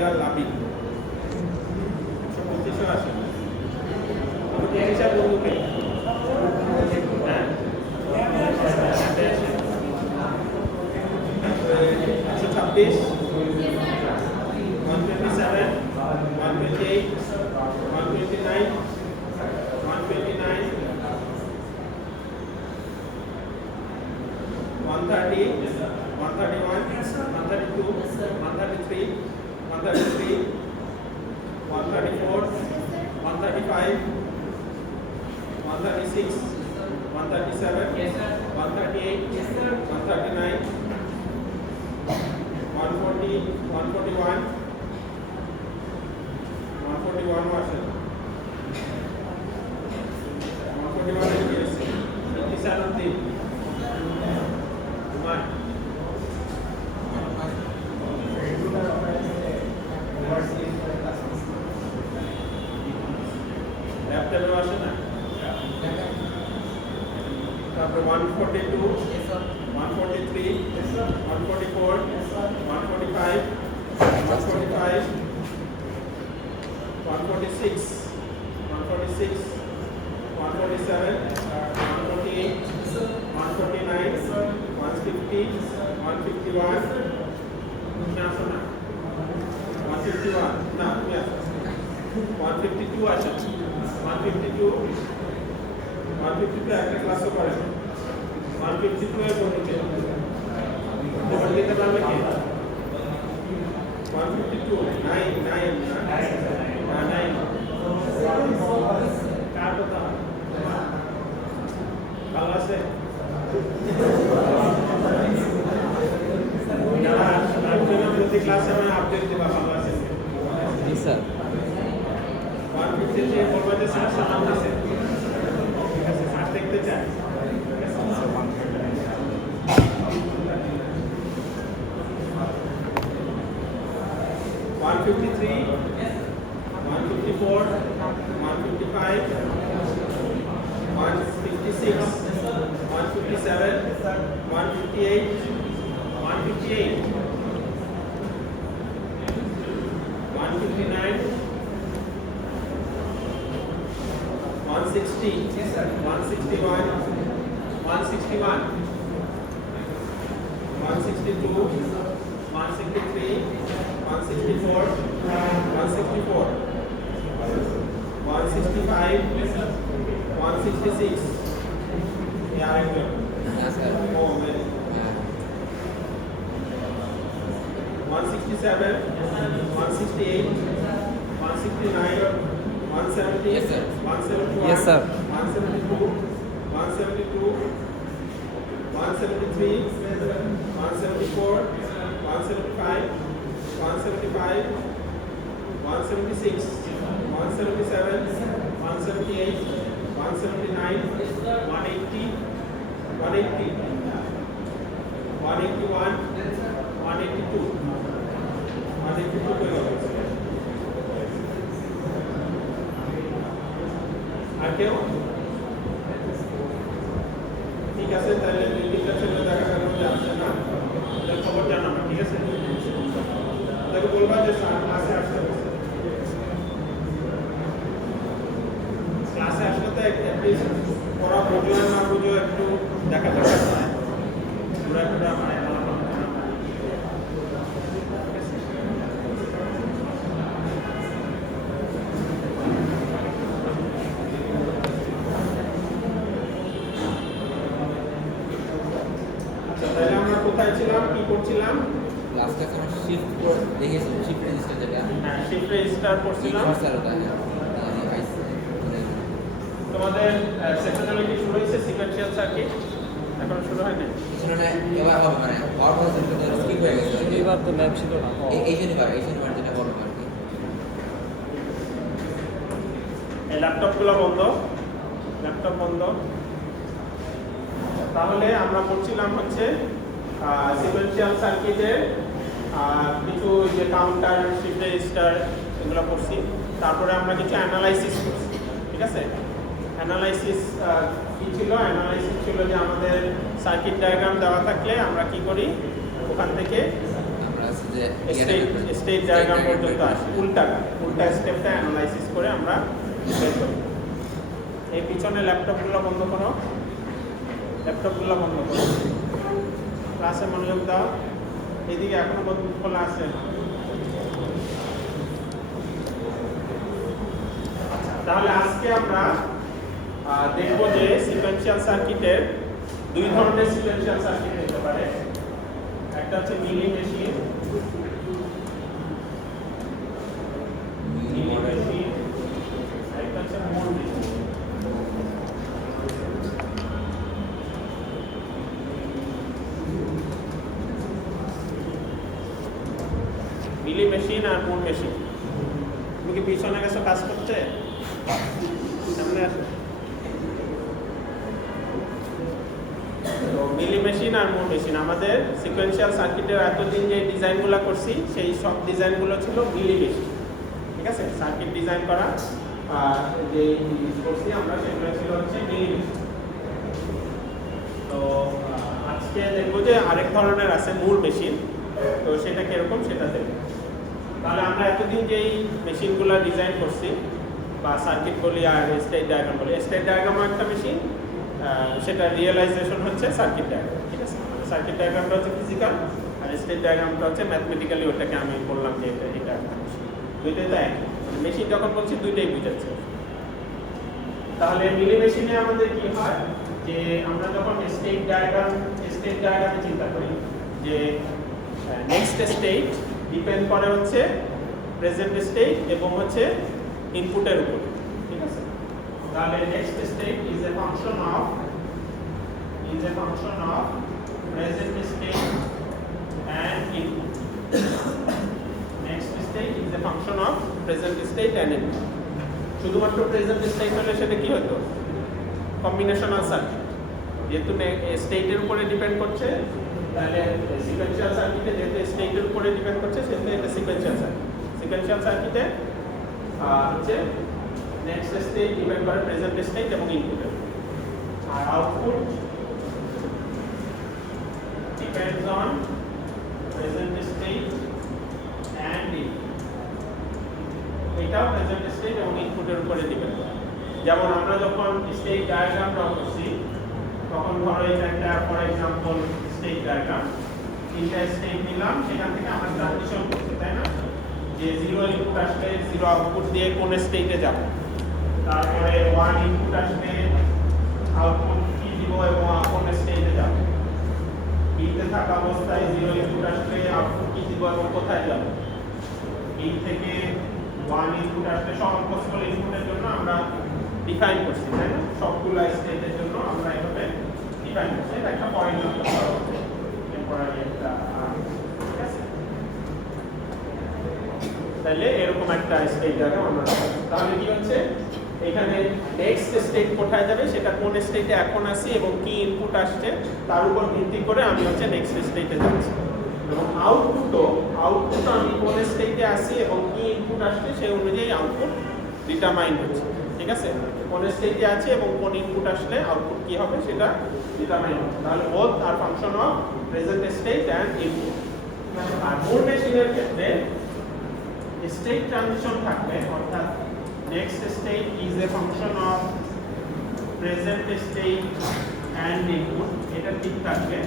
সাদিয়া লাবিব 125 আসে হিসাব বন্ধুকে হ্যাঁ 126 127 128 129 129 130 131 132 133 133 134 135 136 137 138 139 140 141 141 was it? 141 is 57 Umar left hand was it? 142 143 144 145 145 146 146 147 148 149 150 151 151 no yes 152 আছে 152 152 একটা ক্লাসও করে 152 এর বন্ধুকে তোমরা দিতে পারবে কি 152 9 কার কথা ভালো আছে প্রতি ক্লাসে আমি আপডেট দেব ভালো আছে জি স্যার 150 যে বলবে স্যার সালাম দিয়েছে ঠিক আছে স্যার দেখতে চাই 153 154 155 156 157 158 158 159 160 161 161 162 163 164 164 165 166 yeah I know oh man 167 168 169 170 Yes, sir. 171 Yes, sir. 172 172 173 174 175 175 176 177 178 179 180 180 181 182 182 করে হবে আর কেউ ঠিক আছে তাহলে দুইটা ছেলে দেখা গেল যে আসছে না তাহলে খবর জানাবো ঠিক আছে তাকে বলবা যে ক্লাসে আসতে ক্লাসে আসলে তো অ্যাটলিস্ট পড়া বুঝো আর না বুঝো একটু দেখা দরকার পুরা পুরা মানে তাহলে আমরা কোথায় ছিলাম কি করছিলাম লাস্টে কোন শিফট কোড দেখেছি শিফট রেজিস্টার যেটা হ্যাঁ শিফট রেজিস্টার করছিলাম স্যার ওটা তোমাদের সেকশনালি কি শুরু হয়েছে সিকোয়েন্সিয়াল সার্কিট এখনো শুরু হয়নি শুনে এবার হবে মানে পাওয়ার প্রসেসর তো স্কিপ হয়ে গেছে এবার তো ল্যাব ছিল না এই শনিবার যেটা বলো আর কি এই ল্যাপটপগুলো বন্ধ ল্যাপটপ বন্ধ তাহলে আমরা করছিলাম হচ্ছে সিকোয়েন্সিয়াল সার্কিটের কিছু যে কাউন্টার শিফট রেজিস্টার এগুলো করছি তারপরে আমরা কিছু অ্যানালাইসিস করছি ঠিক আছে অ্যানালাইসিস কি ছিল অ্যানালাইসিস ছিল যে আমাদের সার্কিট ডায়াগ্রাম দেওয়া থাকলে আমরা কি করি ওখান থেকে আছে যে স্টেট ডায়াগ্রাম পর্যন্ত আসে, উল্টা স্টেপটা অ্যানালাইসিস করে আমরা বের করি। এই পিছনে ল্যাপটপগুলো বন্ধ করো, ক্লাসে মনোযোগ দাও। এদিকে এখনো পর্যন্ত খোলা আছে। তাহলে আজকে আমরা দেখব যে সিকোয়েন্সিয়াল সার্কিটের দুই ধরনের সিকোয়েন্সিয়াল সার্কিট হতে পারে। একটা হচ্ছে মিলি মেশিন, একটা হচ্ছে মোড মেশিন। মিলি মেশিন আর মোড মেশিন। তুমি কি পিছনে গেছো কাজ করতে? সামনে আসো। মিলি মেশিন আর মোড মেশিন, আমাদের সিকোয়েন্সিয়াল সার্কিটের এতদিন যে ডিজাইনগুলো করছি সেই সব ডিজাইনগুলো ছিল মিলি মেশিন। ঠিক আছে, সার্কিট ডিজাইন করা যে করছি আমরা সেগুলো ছিল হচ্ছে মিলি মেশিন। তো আজকে দেখবো যে আরেক ধরনের আছে মোড মেশিন, তো সেটা কিরকম সেটা দেখবো। তাহলে আমরা এতদিন যেই মেশিনগুলো ডিজাইন করছি বা সার্কিট বলি আর স্টেট ডায়াগ্রাম বলি, স্টেট ডায়াগ্রামও একটা মেশিন, সেটা রিয়েলাইজেশন হচ্ছে সার্কিট ডায়াগ্রাম। ঠিক আছে, সার্কিট ডায়াগ্রামটা হচ্ছে ফিজিক্যাল আর স্টেট ডায়াগ্রামটা হচ্ছে ম্যাথমেটিক্যালি, ওটাকে আমি বললাম যে এটা একটা মেশিন। দুইটাই তো এক, মেশিন যখন বলছি দুইটাই বুঝাচ্ছে। তাহলে মিলি মেশিনে আমাদের কি হয় যে আমরা যখন স্টেট ডায়াগ্রামে চিন্তা করি যে নেক্সট স্টেট ডিপেন্ড করে হচ্ছে প্রেজেন্ট স্টেট এবং হচ্ছে ইনপুটের উপর। ঠিক আছে, তাহলে next state is a function of present state and input. Next state is a function of present state and input. শুধুমাত্র প্রেজেন্ট স্টেট হলে সেটা কি হতো? Combinational circuit. যেহেতু স্টেটের উপরে ডিপেন্ড করছে, তাহলে সিকোয়েন্সিয়াল সার্কিটে যেহেতু স্টেটের উপরে ডিপেন্ড করছে সেহেতু এটা সিকোয়েন্সিয়াল সার্কিট। সিকোয়েন্সিয়াল সার্কিটে হচ্ছে নেক্সট স্টেট ডিপেন্ড করে প্রেজেন্ট স্টেট এবং ইনপুটের, আর output depends on present state and input. এটাও প্রেজেন্ট স্টেট এবং ইনপুটের উপরে ডিপেন্ড করে। যেমন আমরা যখন স্টেট ডায়াগ্রাম ড্র করছি তখন ধরো এটা একটা ফর এক্সাম্পল স্টেট ডায়াগ্রাম, তিনটা স্টেট নিলাম, সেখান থেকে আমরা ট্রানজিশন করছি, তাই না? যে 0 ইনপুট আসলে 0 আউটপুট দিয়ে কোন স্টেটে যাব, তারপরে 1 ইনপুট আসলে আউটপুট কি দিব এবং কোন স্টেটে যাব, বিতে থাকা অবস্থায় 0 ইনপুট আসলে আউটপুট কি দিব এবং কোথায় যাব, বি থেকে 1 ইনপুট আসলে সব পসিবল ইনপুটের জন্য আমরা ডিফাইন করছি, তাই না? সবগুলা স্টেটের জন্য আমরা এভাবে ডিফাইন করছি। এটা একটা পয়েন্ট নাম্বার টেম্পোরারি একটা, ঠিক আছে? তাহলে এরকম একটা স্টেট ডায়াগ্রাম আমরা রাখছি। তাহলে কি হচ্ছে এখানে নেক্সট স্টেট কোথায় যাবে, সেটা কোন স্টেটে এখন আছি এবং কি ইনপুট আসছে তার উপর ভিত্তি করে আমি হচ্ছে নেক্সট স্টেটে যাচ্ছি। এবং আউটপুটও আমি কোন স্টেটে আছি এবং কি ইনপুট আসছে সেই অনুযায়ী আউটপুট ডিটারমাইন হচ্ছে। ঠিক আছে, কোন স্টেটে আছে এবং কোন ইনপুট আসলে আউটপুট কি হবে সেটা ডিটারমাইন হচ্ছে। তাহলে বোথ আর function of present state and input. আর মোড মেশিনের ক্ষেত্রে স্টেট ট্রানজিশন থাকবে, অর্থাৎ next state is a function of present state and input, এটা ঠিক থাকবে,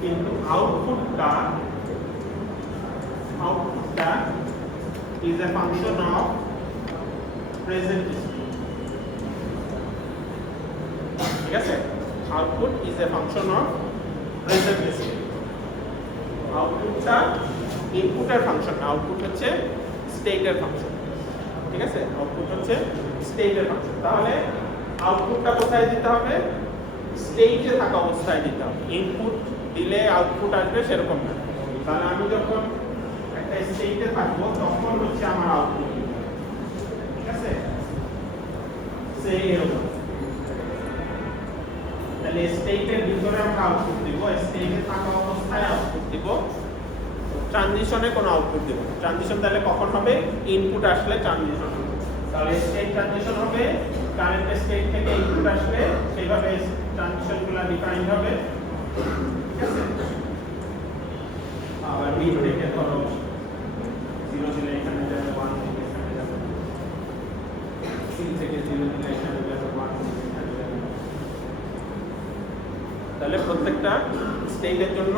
কিন্তু আউটপুটটা is a function of present state. ঠিক আছে, output is a function of present state. আউটপুটটা ইনপুটের ফাংশন, আউটপুট হচ্ছে স্টেটের ফাংশন। ঠিক আছে, আউটপুট হচ্ছে স্টেটের ফাংশন। তাহলে আউটপুটটা কোথায় দিতে হবে? স্টেটে থাকা অবস্থায় দিতে হবে। ইনপুট দিলে আউটপুট আসবে সেরকম না। তাহলে আমি যখন একটা স্টেটে থাকবো তখন হচ্ছে আমার আউটপুট, ঠিক আছে? সেই এরকম, তাহলে স্টেটের ভিতরে আমরা আউটপুট দিব, স্টেটে থাকা অবস্থায় আউটপুট দিব, ট্রানজিশনে কোনো আউটপুট দিব। ট্রানজিশন তাহলে কখন হবে? ইনপুট আসলে ট্রানজিশন হবে। তাহলে স্টেট ট্রানজিশন হবে, কারেন্ট স্টেট থেকে ইনপুট আসলে সেইভাবে ট্রানজিশনগুলো ডিফাইন্ড হবে। ঠিক আছে, আবার বি থেকে ধরো 0 দিলে এখানে যাবে 1 থেকে এখানে যাবে, সি থেকে 0 দিলে এখানে যাবে 1 থেকে এখানে যাবে। তাহলে প্রত্যেকটা স্টেটের জন্য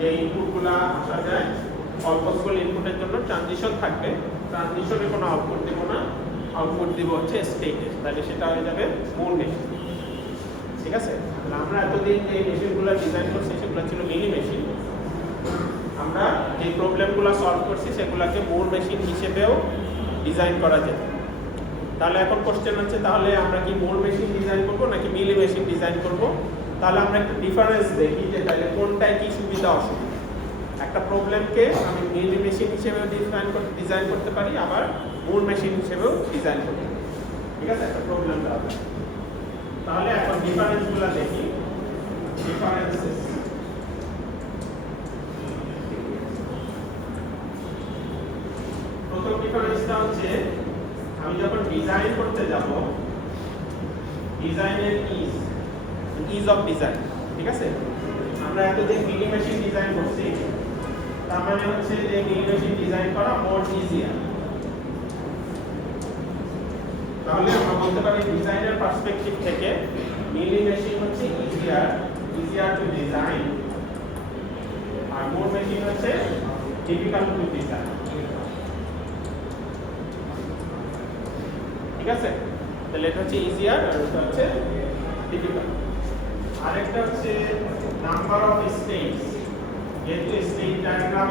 যে ইনপুটগুলো আসা যায় অল্পগুলো ইনপুটের জন্য ট্রানজিশন থাকবে, ট্রানজিশনে কোনো আউটপুট দেব না, আউটপুট দিব হচ্ছে স্টেটে, তাহলে সেটা হয়ে যাবে মূল মেশিন। ঠিক আছে, তাহলে আমরা এতদিন যে মেশিনগুলো ডিজাইন করছি সেগুলো ছিল মিনি মেশিন, আমরা যে প্রবলেমগুলো সলভ করছি সেগুলোকে মূল মেশিন হিসেবেও ডিজাইন করা যায়। তাহলে এখন কোশ্চেন হচ্ছে তাহলে আমরা কি মূল মেশিন ডিজাইন করব নাকি মিলি মেশিন ডিজাইন করব? তাহলে আমরা একটা ডিফারেন্স দেখি যে তাহলে কোনটায় কি সুবিধা অসুবিধা। একটা প্রবলেমকে আমি মিলি মেশিন হিসেবেও ডিজাইন করতে পারি, আবার মূল মেশিন হিসেবেও ডিজাইন করতে পারি। ঠিক আছে, একটা প্রবলেম দেওয়া। তাহলে এখন ডিফারেন্সগুলো দেখি। ডিফারেন্সেস, প্রথম ডিফারেন্সটা হচ্ছে আমি যখন ডিজাইন করতে যাব, ডিজাইনের ইজ অফ ডিজাইন। ঠিক আছে, আমরা এতদিন মিলি মেশিন ডিজাইন করছি, তার মানে হচ্ছে যে মিলি মেশিন ডিজাইন করা মোর ইজিয়ার। তাহলে আমরা বলতে পারি ডিজাইনের পার্সপেক্টিভ থেকে মিলি মেশিন হচ্ছে ইজিয়ার টু ডিজাইন, আর মোর মেশিন হচ্ছে ডিফিকাল্ট টু ডিজাইন। ঠিক আছে, তাহলে এটা হচ্ছে ইজিয়ার আর এটা হচ্ছে ডিফিকাল্ট। আরেকটা হচ্ছে নাম্বার অফ স্টেটস। যেহেতু স্টেট ডায়াগ্রাম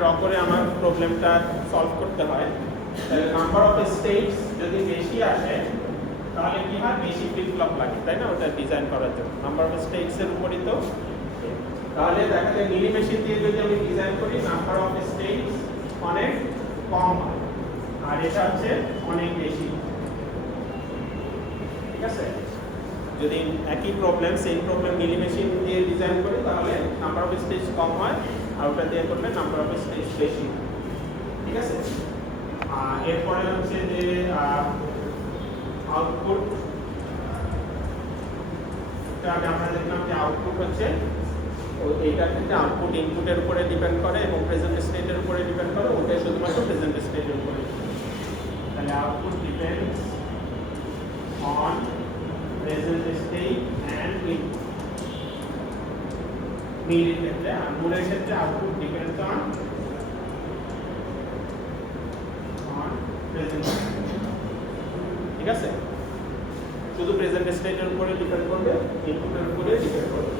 ড্র করে আমার প্রবলেমটা সলভ করতে হয়, তাহলে নাম্বার অফ স্টেটস যদি বেশি আসে তাহলে কি হয়, বেশি ফ্লিপ ফ্লপ লাগে, তাই না, ওটা ডিজাইন করার জন্য নাম্বার অফ স্টেটস এর উপরই তো। তাহলে দেখা যায় মিলি মেশিন দিয়ে যদি আমি ডিজাইন করি নাম্বার অফ স্টেটস অনেক কম হয়, আর এটা হচ্ছে অনেক বেশি। ঠিক আছে, যদি একই প্রবলেম সেম প্রবলেম মিলি মেশিন দিয়ে ডিজাইন করি তাহলে নাম্বার অফ স্টেজ কম হয়, আর ওটা দিয়ে করলে নাম্বার অফ স্টেজ বেশি। ঠিক আছে, এরপরে হচ্ছে যে আউটপুট, আমরা দেখলাম যে আউটপুট হচ্ছে এইটার ক্ষেত্রে আউটপুট ইনপুটের উপরে ডিপেন্ড করে এবং প্রেজেন্ট স্টেটের উপরে ডিপেন্ড করে, ওটা শুধুমাত্র প্রেজেন্ট স্টেটের উপরে। তাহলে output depends on present state and input. মিলির ক্ষেত্রে, আর মূলের ক্ষেত্রে আউটপুট ডিপেন্ডস অন প্রেজেন্ট। ঠিক আছে, শুধু প্রেজেন্ট স্টেটের উপরে ডিপেন্ড করবে, ইনপুটের উপরে ডিপেন্ড করবে।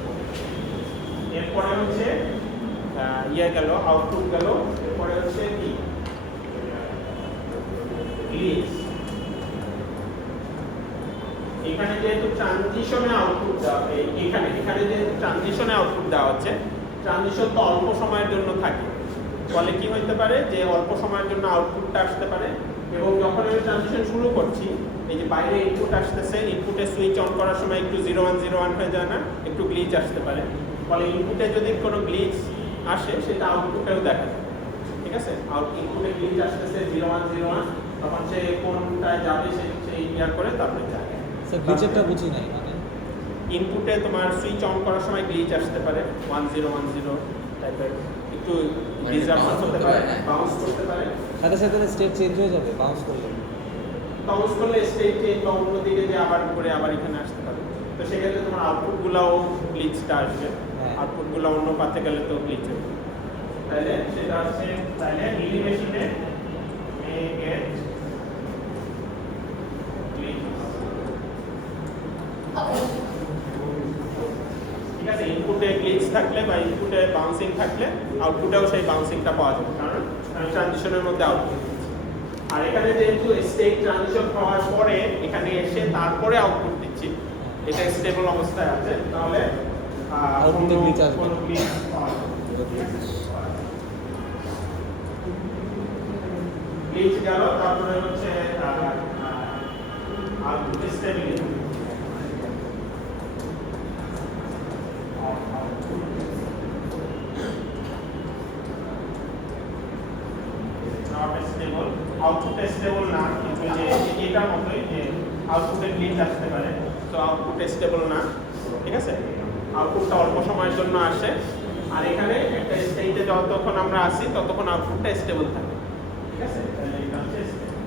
এরপরে হচ্ছে গেল আউটপুট গেল, এরপরে হচ্ছে কি গ্লিচ। এখানে যেহেতু ট্রানজিশনে আউটপুট দেওয়া, এখানে যেহেতু ট্রানজিশনে আউটপুট দেওয়া হচ্ছে, ট্রানজিশন তো অল্প সময়ের জন্য থাকে, ফলে কি হইতে পারে যে অল্প সময়ের জন্য আউটপুটটা আসতে পারে, এবং যখন আমি ট্রানজিশন শুরু করছি এই যে বাইরে ইনপুট আসতেছে, ইনপুটে সুইচ অন করার সময় একটু 0101 হয়ে যায় না, একটু গ্লিচ আসতে পারে, ফলে ইনপুটে যদি কোনো গ্লিচ আসে সেটা আউটপুটেও দেখা যায়। ঠিক আছে, ইনপুটে গ্লিচ আসতেছে 0101, তখন সে কোনটায় যাবে সেই ইয়ার করে তারপরে যায়। গ্লিচেরটা বুঝি নাই, মানে ইনপুটে তোমার সুইচ অন করার সময় গ্লিচ আসতে পারে 1010 টাইপের, একটু ডিসরাপশন হতে পারে, বাউন্স করতে পারে, সাথে সাথে স্টেট চেঞ্জ হয়ে যাবে বাউন্স করলে। বাউন্স করলে স্টেট চেঞ্জ বা অন্য দিকে যে আবার করে আবার এখানে আসতে পারে, তো সেক্ষেত্রে তোমার আউটপুটগুলোও গ্লিচটা আসবে, আউটপুটগুলো অন্য পাতে গেলে তো গ্লিচ হবে। তাহলে সেটা হচ্ছে, তাহলে মিলি মেশিনে গেট গ্লিচ। ঠিক আছে, ইনপুটে গ্লিচ থাকলে বা ইনপুটে বাউন্সিং থাকলে আউটপুটেও সেই বাউন্সিংটা পাওয়া যাবে, কারণ ট্রানজিশনের মধ্যে আউটপুট। আর এখানে যেহেতু স্টেট ট্রানজিশন হওয়ার পরে এখানে এসে তারপরে আউটপুট দিচ্ছি, এটা স্টেবল অবস্থায় আছে, তাহলে আউটপুটে গ্লিচ আসবে। কোনো গ্লিচ পাওয়া যাবে। গ্লিচ গেল, তারপরে হচ্ছে আউটপুট স্টেবিলিটি। আউটপুট স্টেবল না, কিন্তু যে এটার মতোই যে আউটপুটে গ্লিচ আসতে পারে, তো আউটপুট স্টেবল না। ঠিক আছে, আউটপুটটা অল্প সময়ের জন্য আসে, আর এখানে একটা স্টেটে যতক্ষণ আমরা আসি ততক্ষণ আউটপুটটা স্টেবল থাকে। ঠিক আছে, তাহলে এটা হচ্ছে stable।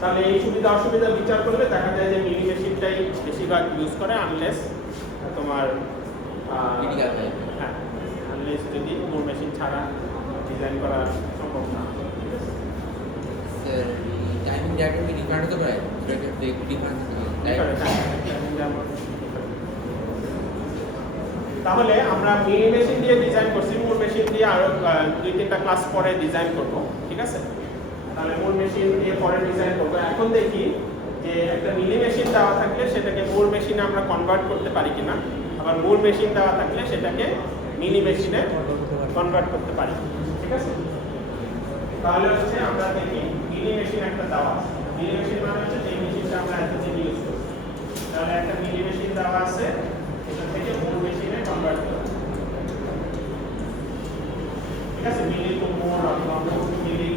তাহলে এই সুবিধা অসুবিধা বিচার করলে দেখা যায় যে মিলি মেশিনটাই বেশিরভাগ ইউজ করে, আনলেস তোমার ক্রিটিক্যাল হয়। হ্যাঁ, আনলেস যদি মূল মেশিন ছাড়া ডিজাইন করা সম্ভব না। ঠিক আছে, স্যার টাইমিং ডায়াগ্রাম কি ডিফারেন্ট হতে পারে? একটু ডিফারেন্ট তাহলে আমরা মিনি মেশিন দিয়ে ডিজাইন করছি, মূল মেশিন দিয়ে আরো 2-3টা ক্লাস পরে ডিজাইন করব। ঠিক আছে, তাহলে মূল মেশিন দিয়ে পরে ডিজাইন করব। এখন দেখি যে একটা মিনি মেশিন দেওয়া থাকলে সেটাকে মূল মেশিনে আমরা কনভার্ট করতে পারি কিনা, আবার মূল মেশিন দেওয়া থাকলে সেটাকে মিনি মেশিনে কনভার্ট করতে পারি। ঠিক আছে, তাহলে হচ্ছে আমরা দেখি মিনি মেশিন একটা দেওয়া আছে। মিনি মেশিন মানে হচ্ছে যে মেশিনটা আমরা এতদিন ইউজ করি, তাহলে একটা মিনি মেশিন দেওয়া আছে, এটা থেকে মূল মেশিনে কনভার্ট করা। ঠিক আছে, মিলি টু মোড অথবা মোড টু মিলি,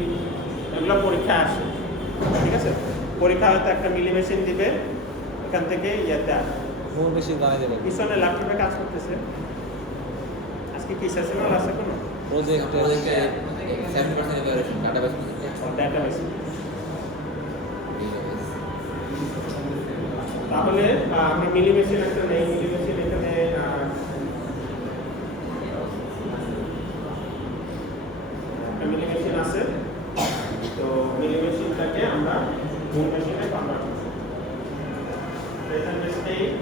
এগুলো পরীক্ষা আসে। ঠিক আছে, পরীক্ষা হয়তো একটা মিলি মেশিন দিবে, এখান থেকে ইয়াতে আসে মূল মেশিন বানাই দেবে। পিছনে ল্যাপটপে কাজ করতেছে। আজকে কি সেশনাল আছে কোনো প্রজেক্টে 7% ইভ্যালুয়েশন ডাটাবেস ডাটাবেস? তাহলে আমরা মিলি মেশিন একটা নেই, মিলি মেশিন এখানে একটা মিলি মেশিন আছে, তো মিলি মেশিনটাকে আমরা মূল মেশিনে কনভার্ট করব। প্রেজেন্ট স্টেট,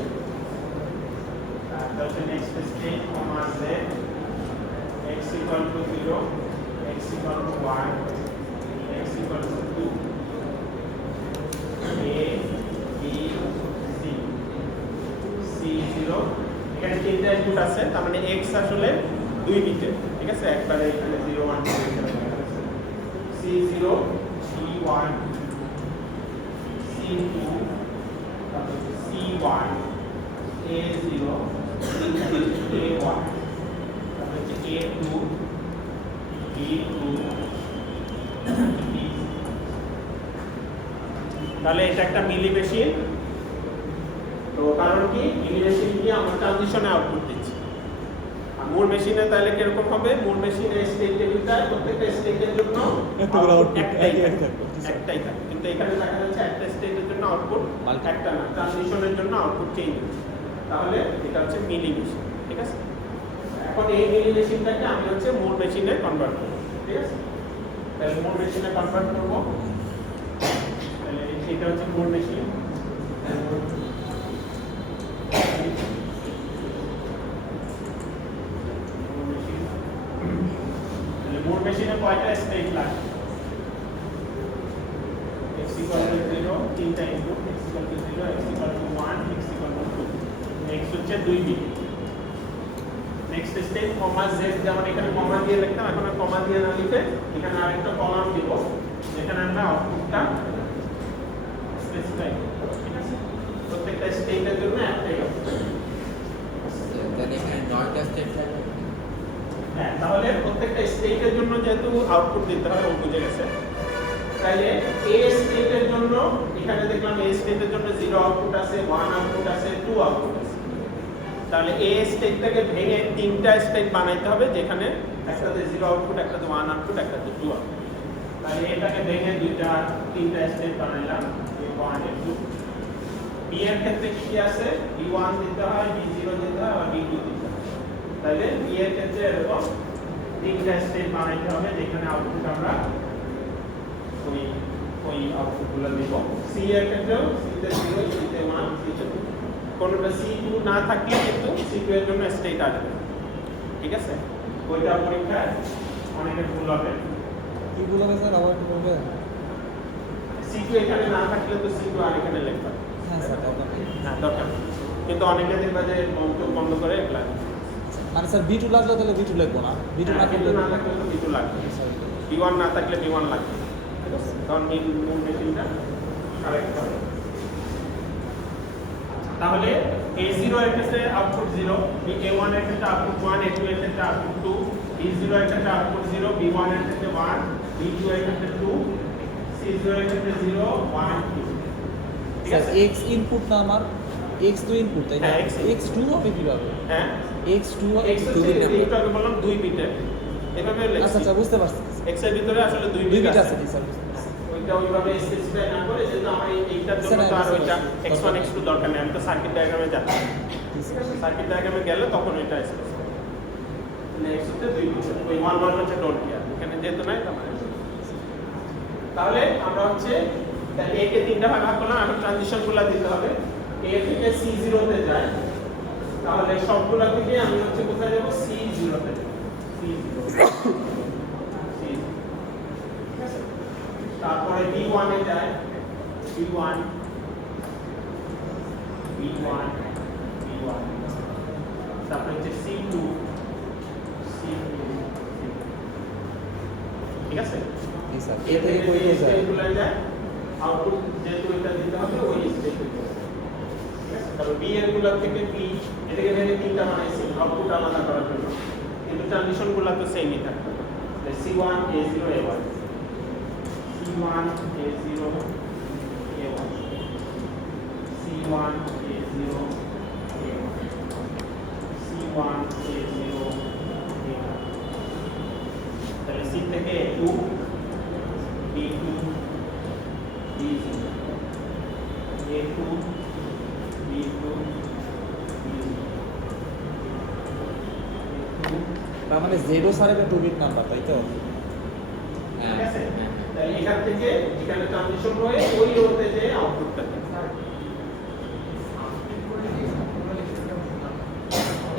তারপর next state comma z x equal to 0, x equal to 1, x equal to 2, a b c c 0। এখানে তিনটা ইনপুট আছে, তার মানে x আসলে 2 বিটের। ঠিক আছে, একবারে এখানে 0 1 2 c 0 c 1 c 2 তারপর c 1 a 0 a 1 তারপর হচ্ছে a 2 b 2 b। তাহলে এটা একটা মিলি মেশিন। তো কারণ কি, মিলি মেশিন দিয়ে আমরা ট্রানজিশনে আউটপুট দিচ্ছি। আর মূল মেশিনে তাহলে কিরকম হবে, মূল মেশিনে স্টেট টেবিলটায় প্রত্যেকটা স্টেটের জন্য আউটপুট একটাই থাকে। কিন্তু এখানে দেখা যাচ্ছে একটা স্টেটের জন্য আউটপুট একটা না, ট্রানজিশনের জন্য আউটপুট চেঞ্জ হচ্ছে। তাহলে এটা হচ্ছে মিলি মেশিন। ঠিক আছে, এখন এই মিলি মেশিনটাকে আমি হচ্ছে মূল মেশিনে কনভার্ট করব। ঠিক আছে, তাহলে মূল মেশিনে কনভার্ট করব। তাহলে এটা হচ্ছে মূল মেশিন। মূল মেশিনে কয়টা স্টেট লাগে? x equal to 0, তিনটা input, x equal to 0, x equal to 1, x equal to 2। Next হচ্ছে 2 বিট। নেক্সট স্টেট কমা z, যেমন এখানে কমা দিয়ে লিখতাম, এখন আর কমা দিয়ে না লিখে এখানে আরেকটা কলাম দিব, যেখানে আমরা আউটপুটটা স্পেসিফাই করব। ঠিক আছে, প্রত্যেকটা স্টেটের জন্য একটাই আউটপুট। তাহলে এখানে 9টা স্টেপ থাকবে। হ্যাঁ, তাহলে প্রত্যেকটা স্টেটের জন্য যেহেতু আউটপুট দিতে হয়, ও বুঝে গেছে। তাহলে a স্টেটের জন্য এখানে দেখলাম a স্টেটের জন্য 0 আউটপুট আছে, 1 আউটপুট আছে, 2 আউটপুট আছে। তাহলে a স্টেটটাকে ভেঙে তিনটা স্টেট বানাইতে হবে, যেখানে একটাতে 0 আউটপুট, একটাতে 1 আউটপুট, একটাতে 2 আউটপুট। তাহলে এটাকে ভেঙে তিনটা স্টেট বানাইলাম, a1 a2। b এর ক্ষেত্রে কি আছে, b1 দিতে হয়, b0 দিতে হয়, আর b2 দিতে হয়। তাহলে b এর ক্ষেত্রে এরকম তিনটা স্টেট বানাইতে হবে, যেখানে আউটপুট আমরা ওই আউটপুটগুলো দিব। c এর ক্ষেত্রেও c তে 0, c তে 1, c তে 2। কোনটা c2 না থাকলে কিন্তু c2 এর জন্য স্টেট আসবে। ঠিক আছে, ওইটা পরীক্ষায় অনেকের ভুল হবে। কি বলবে স্যার, আবার একটু বলবেন? c2 এখানে না থাকলে তো c2 আর এখানে লিখতে হবে। হ্যাঁ স্যার, দরকার নেই। হ্যাঁ, দরকার নেই। কিন্তু অনেকে দেখবা যে বন্ধ করে লাগে। মানে স্যার B2 লাগলে তাহলে B2 লিখবো না, B2 না কিন্তু থাকলে না থাকলে তো b2 লাগবে, b1 না থাকলে b1 লাগবে। ঠিক আছে, তখন মূল মেশিনটা কারেক্ট হবে। তাহলে a0 এর ক্ষেত্রে আউটপুট 0, a1 এর ক্ষেত্রে আউটপুট 1, a2 এর ক্ষেত্রে আউটপুট 2, b0 এর ক্ষেত্রে আউটপুট 0, b1 এর ক্ষেত্রে 1, b2 এর ক্ষেত্রে 2, c0 এর ক্ষেত্রে 0 1 2। ঠিক স্যার আছে, X ইনপুট না আমার X2 ইনপুট তাই না? হ্যাঁ, X2 হবে কিভাবে? হ্যাঁ X2 হবে এক্স হচ্ছে একটু আগে বললাম 2 বিটের এভাবে আচ্ছা লেখছি আচ্ছা বুঝতে পারছি। এক্স এর ভিতরে আসলে 2 দুই বিট বিট আছে আছে জি স্যার বুঝতে পারছি। ওইটা ওইভাবে স্পেসিফাই না করে যেহেতু আমার এইটার জন্য স্যার, তো আর বুঝতে ওইটা পারছি। x1 x2 দরকার নেই আমি তো সার্কিট ডায়াগ্রামে যাচ্ছি জি স্যার। সার্কিট ডায়াগ্রামে গেলে তখন এটা স্পেসিফাই নেক্সট হচ্ছে 2 বিট ওই 1 1 হচ্ছে ডোন্ট কেয়ার এখানে যেহেতু নাই তাহলে আমরা হচ্ছে এ কে তিনটা ভাগ করলাম এখন ট্রানজিশনগুলো দিতে হবে এ থেকে C0 তে যায় তাহলে সবগুলা থেকে আমি হচ্ছে কোথায় যাব C0 তে যাব তারপরে B1 এ যায় B1 তারপরে হচ্ছে C2 ঠিক আছে জি স্যার। এ থেকে কই দিয়ে যায়? স্টেটগুলো যায় আউটপুট যেহেতু এটা দিতে হবে ওই স্টেটে ঠিক আছে তারপর বি এর গুলো থেকে বি এটাকে ভেঙে তিনটা বানাইছি আউটপুট আলাদা করার জন্য কিন্তু ট্রানজিশন গুলো তো সেমই থাকবে C1 A0 A1 C1 A0 A1 C1 A0 A1 C1 A0 A1 তাহলে C থেকে A2 B2 B0 A2 B2 B0 তার মানে জেডও স্যারের 2 বিট নাম্বার তাই তো? ঠিক আছে তাহলে এখান থেকে এখানে ট্রানজিশন হয়ে ওই রোতে যে আউটপুটটা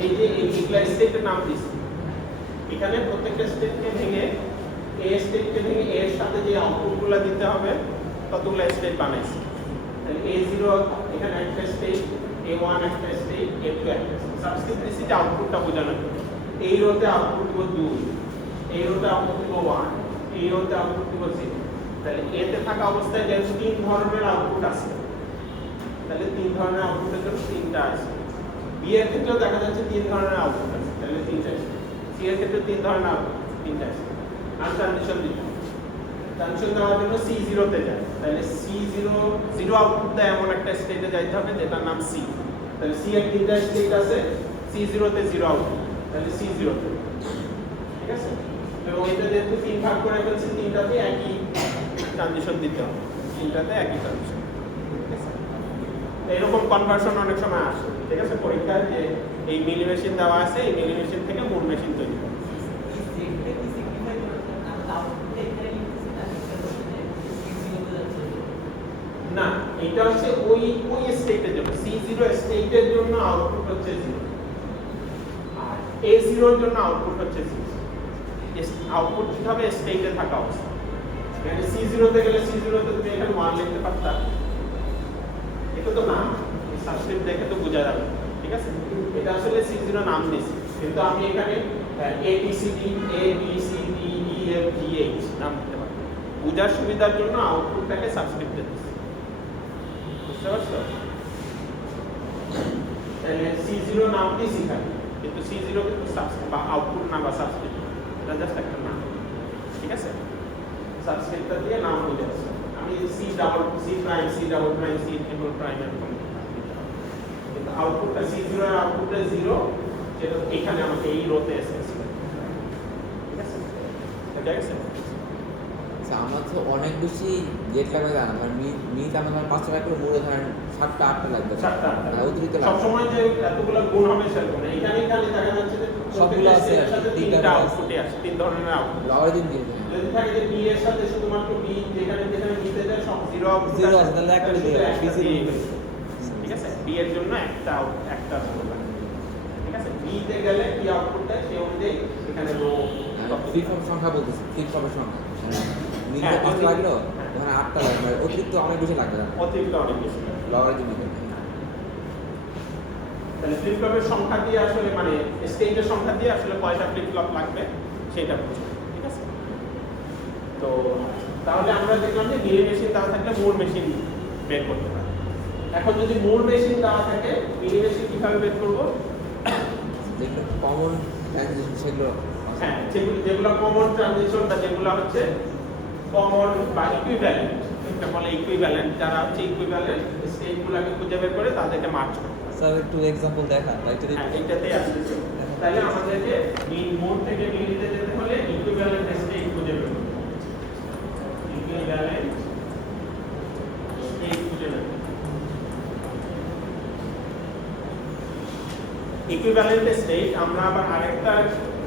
এই যে এইগুলা স্টেটের নাম দিছি এখানে প্রত্যেকটা স্টেটকে ভেঙে এ স্টেটকে ভেঙে এর সাথে যে আউটপুটগুলো দিতে হবে ততগুলো স্টেট বানাইছি তাহলে A0 এখানে একটা স্টেট A1 একটা স্টেট A2 একটা সাবস্ক্রিপ্ট দিছি যে আউটপুটটা বোঝানোর জন্য এই রোতে আউটপুট দিব 2 এই রোতে আউটপুট দিব 1 এই রোতে আউটপুট দিব 0 তাহলে এতে থাকা অবস্থায় যেহেতু তিন ধরনের আউটপুট আছে তাহলে তিন ধরনের আউটপুটের জন্য তিনটা আছে বি এর ক্ষেত্রেও দেখা যাচ্ছে তিন ধরনের আউটপুট আছে তাহলে তিনটা আছে সি এর ক্ষেত্রে তিন ধরনের আউটপুট তিনটা আছে আর ট্রানজিশন দিতে ট্রানজিশন দেওয়ার জন্য C0 তে যায় তাহলে C0 জিরো আউটপুট দেয় এমন একটা স্টেটে যাইতে হবে যেটার নাম C তাহলে C এর তিনটা স্টেট আছে C0 তে জিরো আউটপুট তাহলে C0 তে ঠিক আছে এবং এটা যেহেতু তিন ভাগ করে ফেলছি তিনটাতে একই ট্রানজিশন দিতে হবে তিনটাতে একই ট্রানজিশন ঠিক আছে এরকম কনভার্সন অনেক সময় আসে ঠিক আছে পরীক্ষায় যে এই মিলি মেশিন দেওয়া আছে এই মিলি মেশিন থেকে মূল মেশিন তৈরি করে না এটা হচ্ছে ওই ওই স্টেটে যাবে C0 স্টেটের জন্য আউটপুট হচ্ছে 0 আর A0 এর জন্য আউটপুট হচ্ছে 0 আউটপুট কি হবে স্টেটে থাকা অবস্থা মানে C0 তে গেলে C0 তে তুমি এখানে 1 লিখতে পারতা এটা তো না সাবস্ক্রিপ্ট দেখে তো বোঝা যাবে ঠিক আছে এটা আসলে C0 নাম দিয়েছি কিন্তু আমি এখানে ABCD ABCD EFGH নাম দিতে পারি বোঝার সুবিধার জন্য আউটপুটটাকে সাবস্ক্রিপ্ট দিয়েছি বুঝতে পারছো তাহলে C0 নাম দিয়েছি এখানে কিন্তু C0 কিন্তু সাবস্ক্রিপ্ট বা আউটপুট না বা সাবস্ক্রিপ্ট এটা জাস্ট একটা নাম ঠিক আছে সাবস্ক্রিপ্টটা দিয়ে নাম বোঝাচ্ছি আমি C double C prime C double prime C triple prime এরকম কিন্তু আউটপুটটা C0 এর আউটপুটটা 0 যেটা এখানে আমাকে এই রোতে এসেছে ঠিক আছে এটা গেছে আমার তো অনেক বেশি গেট লাগবে জানা মানে মিনিট আমার 5 টাকা করে মোড়ে ধরেন 7টা 8টা লাগবে 7টা 8টা অতিরিক্ত সব লাগবে সময় যে এতগুলো গুণ হবে সেরকম না এখানে দেখা যাচ্ছে যে সবগুলো আছে আর কি, সাথে তিনটা তিনটা আছে। আউটপুটে আছে তিন ধরনের আউটপুট লগার দিন দিয়ে যদি থাকে যে B এর সাথে শুধুমাত্র B যেখানে যেখানে নিতে যায় সব 0 আউটপুট Zero আছে, তাহলে একটা দিয়ে হবে, B zero ঠিক আছে B এর জন্য একটা একটা হবে ঠিক আছে B তে গেলে কি আউটপুট দেয় সেই অনুযায়ী এখানে রো ফ্লিপ ফ্লপ সংখ্যা বলতেছি ফ্লিপ ফ্লপের সংখ্যা মিনিটে হ্যাঁ, 5 লাগলো হ্যাঁ। ওখানে 8টা লাগবে মানে অতিরিক্ত অনেক বেশি লাগবে না অতিরিক্ত অনেক বেশি লগার দিন দিতে তাহলে ফ্লিপ ফ্লপের সংখ্যা দিয়ে আসলে মানে স্টেজের সংখ্যা দিয়ে আসলে কয়টা ফ্লিপ ফ্লপ লাগবে সেটা বুঝবো ঠিক আছে তো তাহলে আমরা দেখলাম যে মিলি মেশিন দেওয়া থাকলে মূল মেশিন বের করতে পারি এখন যদি মূল মেশিন দেওয়া থাকে মিলি মেশিন কিভাবে বের করবো যেগুলো কমন ট্রানজিশন সেগুলো হ্যাঁ যেগুলো কমন ট্রানজিশন বা যেগুলো হচ্ছে কমন বা ইকুইভ্যালেন্ট এটা বলে ইকুইভ্যালেন্ট যারা হচ্ছে ইকুইভ্যালেন্ট স্টেটগুলোকে খুঁজে বের করে তাদেরকে মার্চ করতে হবে। স্যার একটু এক্সাম্পল দেখান রাইট হ্যাঁ, এইটাতেই আসতেছে। তাহলে আমাদেরকে মোড থেকে মিলিতে যেতে হলে ইকুইভ্যালেন্ট স্টেট খুঁজে বের করতে হবে। ইকুইভ্যালেন্ট স্টেট খুঁজে বের করতে হবে। ইকুইভ্যালেন্ট স্টেট আমরা আবার আরেকটা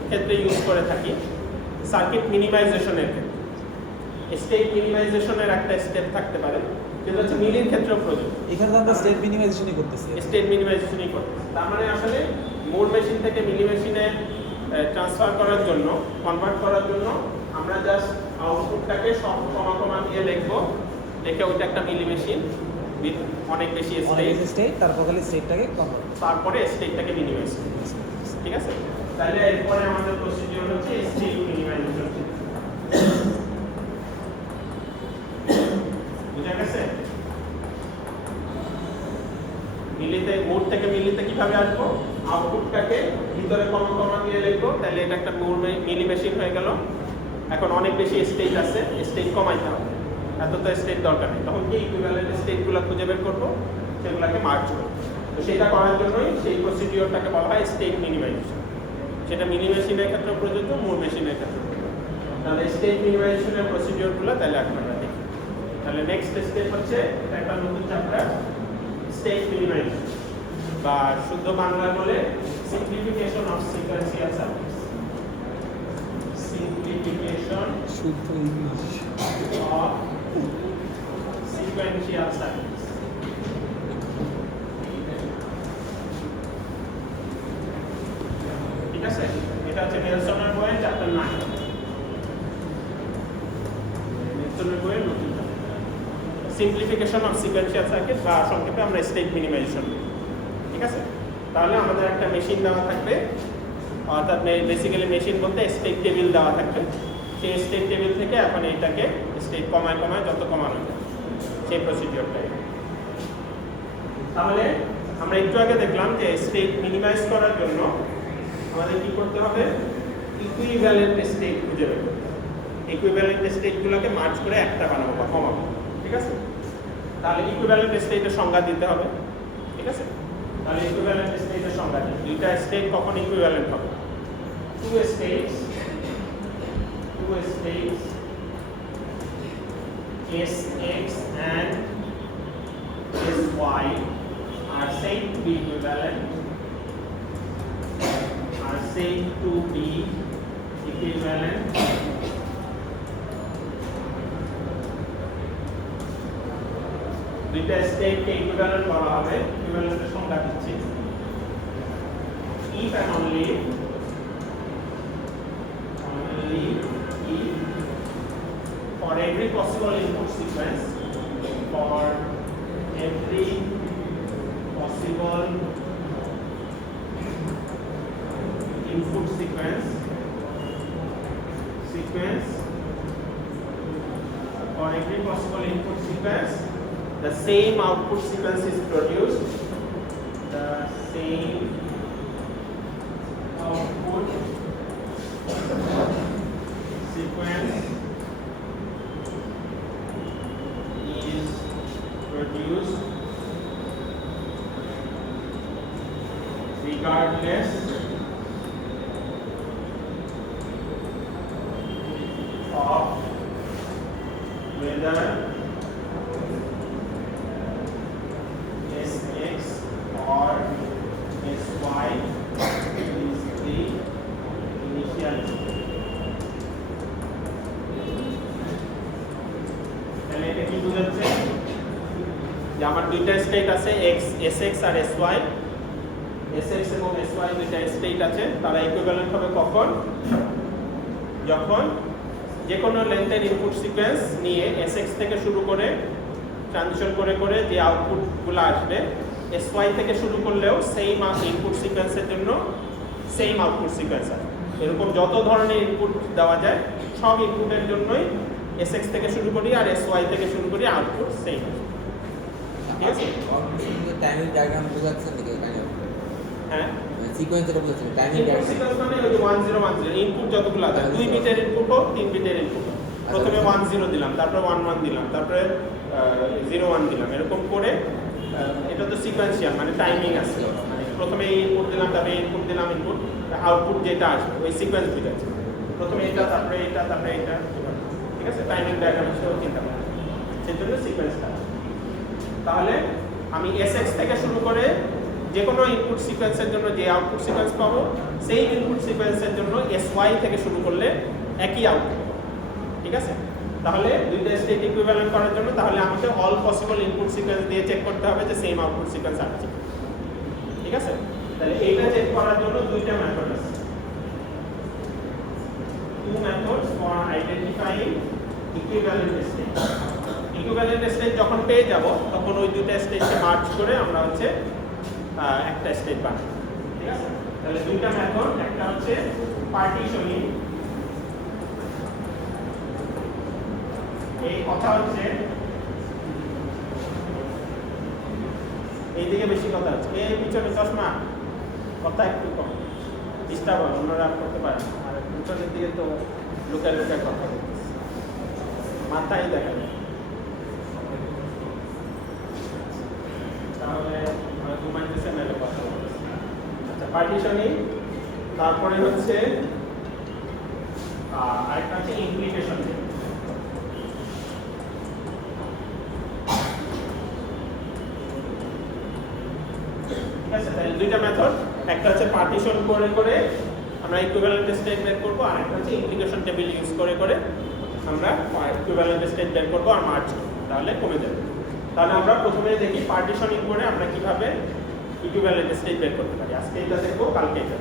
ক্ষেত্রে ইউজ করে থাকি, সার্কিট মিনিমাইজেশনের ক্ষেত্রে। স্টেট মিনিমাইজেশনের একটা স্টেপ থাকতে পারে, যেটা হচ্ছে মিলির ক্ষেত্রেও প্রযোজ্য। এখানে তো আমরা স্টেট মিনিমাইজেশনই করতেছি। স্টেট মিনিমাইজেশনই করতেছে। তার মানে আসলে মোড মেশিন থেকে মিলি মেশিনে ট্রান্সফার করার জন্য, কনভার্ট করার জন্য আমরা জাস্ট আউটপুটটাকে সব কমা দিয়ে লিখবো, লিখে ওইটা একটা মিলি মেশিন উইথ অনেক বেশি অনেক স্টেট, স্টেট তারপর খালি স্টেটটাকে কনভার্ট। তারপরে স্টেটটাকে মিনিমাইজ করবো। ঠিক আছে? তাহলে এরপরে আমাদের প্রসিডিউর হচ্ছে স্টেট মিনিমাইজেশন। বুঝা গেছে? মিলিতে মোড থেকে মিলিতে কিভাবে আসবো, আউটপুটটাকে ভিতরে কমা দিয়ে লিখবো, তাহলে এটা একটা মিলি মেশিন হয়ে গেল। এখন অনেক বেশি স্টেট আছে, স্টেট কমাইতে হবে, এত তো স্টেট দরকার নেই। তখন কি ইকুইভ্যালেন্ট স্টেটগুলো খুঁজে বের করবো, সেগুলোকে মার্জ করবো। তো সেটা করার জন্যই সেই প্রসিডিওরটাকে বলা হয় স্টেট মিনিমাইজেশন। সেটা মিনি মেশিনের ক্ষেত্রে প্রযোজ্য, মোড মেশিনের ক্ষেত্রে প্রযোজ্য। তাহলে স্টেট মিনিমাইজেশনের প্রসিডিওরগুলো তাহলে এখন আমরা দেখি। তাহলে নেক্সট স্টেপ হচ্ছে একটা নতুন চ্যাপ্টার, স্টেট মিনিমাইজেশন, বা শুদ্ধ বাংলায় বলে simplification of sequential circuits. Simplification শুদ্ধ ইংলিশ। Of sequential circuits. ঠিক আছে? এটা হচ্ছে নেলসনের বইয়ের চ্যাপ্টার 9। নেলসনের বইয়ের নতুন সিম্পলিফিকেশন অফ সিকোয়েন্সিয়াল সার্কিট, বা সংক্ষেপে আমরা স্টেট মিনিমাইজেশন। ঠিক আছে? তাহলে আমাদের একটা মেশিন দেওয়া থাকবে, অর্থাৎ বেসিক্যালি মেশিন বলতে স্টেট টেবিল দেওয়া থাকবে। সেই স্টেট টেবিল থেকে এখন এইটাকে স্টেট কমায় যত কমানো যায় সেই প্রসিডিওরটাই। তাহলে আমরা একটু আগে দেখলাম যে স্টেট মিনিমাইজ করার জন্য আমাদের কি করতে হবে, ইকুইভ্যালেন্ট স্টেট খুঁজে বের করতে হবে। ইকুইভ্যালেন্ট স্টেটগুলোকে মার্জ করে একটা বানাবো বা কমাবো। ঠিক আছে? তাহলে ইকুইভ্যালেন্ট স্টেটের সংজ্ঞা দিতে হবে। ঠিক আছে? তাহলে ইকুইভ্যালেন্ট স্টেটের সংজ্ঞা দিই। দুইটা স্টেট কখন ইকুইভ্যালেন্ট হবে? two states Sx and Sy are said to be equivalent, দুইটা স্টেটকে ইকুইভ্যালেন্ট বলা হবে। ইকুইভ্যালেন্টের সংজ্ঞা দিচ্ছি, if and only if for every possible input sequence, the same output sequence is produced. The same output sequence is produced regardless of whether Sx or Sy is the initial state. তাহলে এটা কি বোঝাচ্ছে যে আমার দুইটা state আছে Sx আর Sy, Sx এবং Sy দুইটা স্টেট আছে, তারা ইকুইভ্যালেন্ট হবে কখন? যখন যে কোনো লেন্থের ইনপুট সিকোয়েন্স নিয়ে Sx থেকে শুরু করে ট্রানজিশন করে যে আউটপুটগুলো আসবে, Sy থেকে শুরু করলেও সেম ইনপুট সিকোয়েন্সের জন্য সেম আউটপুট সিকোয়েন্স আছে। এরকম যত ধরনের ইনপুট দেওয়া যায় সব ইনপুটের জন্যই Sx থেকে শুরু করি আর Sy থেকে শুরু করি আউটপুট সেম। ঠিক আছে? টাইমিং ডায়াগ্রাম বোঝাচ্ছেন নাকি কাইন্ড অফ? হ্যাঁ, সিকোয়েন্সটা বোঝাচ্ছেন টাইমিং ইনপুট ডায়াগ্রাম। সিকোয়েন্স মানে ওই যে 1010 ইনপুট যতগুলো আছে, 2 বিটের ইনপুট হোক 3 বিটের ইনপুট হোক, প্রথমে 10 দিলাম, তারপরে 11 দিলাম, তারপরে 01 দিলাম, এরকম করে এটা তো সিকোয়েন্সিয়াল মানে টাইমিং আছে, মানে প্রথমে ইনপুট দিলাম, তারপরে ইনপুট দিলাম, ইনপুট আউটপুট যেটা আসবে ওই সিকোয়েন্স বুঝাচ্ছে। প্রথমে এটা, তারপরে এটা, তারপরে এটা, ঠিক আছে? টাইমিং ডায়াগ্রাম হিসেবে চিন্তা করা, সেই জন্য সিকোয়েন্সটা। তাহলে আমি SX থেকে শুরু করে যে কোনো ইনপুট সিকোয়েন্সের জন্য যে আউটপুট সিকোয়েন্স পাবো, সেই ইনপুট সিকোয়েন্সের জন্য SY থেকে শুরু করলে একই আউটপুট, ঠিক আছে? তাহলে দুইটা স্টেট ইকুইভ্যালেন্ট করার জন্য তাহলে আমাকে অল পসিবল ইনপুট সিকোয়েন্স দিয়ে চেক করতে হবে যে সেম আউটপুট সিকোয়েন্স আসছে, ঠিক আছে? তাহলে এইটা চেক করার জন্য দুইটা মেথড আছে, two methods for identifying equivalent state. Equivalent state যখন পেয়ে যাব তখন ওই দুইটা স্টেটকে মার্জ করে আমরা হচ্ছে একটা স্টেট বানাবো, ঠিক আছে? তাহলে দুইটা মেথড, একটা হচ্ছে পার্টিশনিং, এই কথা হচ্ছে এইদিকে বেশি কথা হচ্ছে, এই পিছনে চশমা কথা একটু কম, ডিস্টার্ব হয়, অন্যরা করতে পারে না। আর পিছনের দিকে তো লুকায় লুকায় কথা বলতেছে, মাথায় দেখা যায়, তাহলে ঘুমাইতেছে মেলে কথা বলতেছে। আচ্ছা, পার্টিশনিং, তারপরে হচ্ছে আরেকটা হচ্ছে ইমপ্লিকেশন। ঠিক আছে, তাহলে দুইটা মেথড, একটা হচ্ছে পার্টিশন করে করে আমরা ইকুইভ্যালেন্ট স্টেট বের করব, আর একটা হচ্ছে ইমপ্লিকেশন টেবিল ইউজ করে করে আমরা ইকুইভ্যালেন্ট স্টেট বের করব আর মার্জ করব, তাহলে কমে যাবে। তাহলে আমরা প্রথমে দেখি পার্টিশনিং করে আমরা কিভাবে ইকুইভ্যালেন্ট স্টেট বের করতে পারি। আজকে এটা দেখবো, কালকে এটা,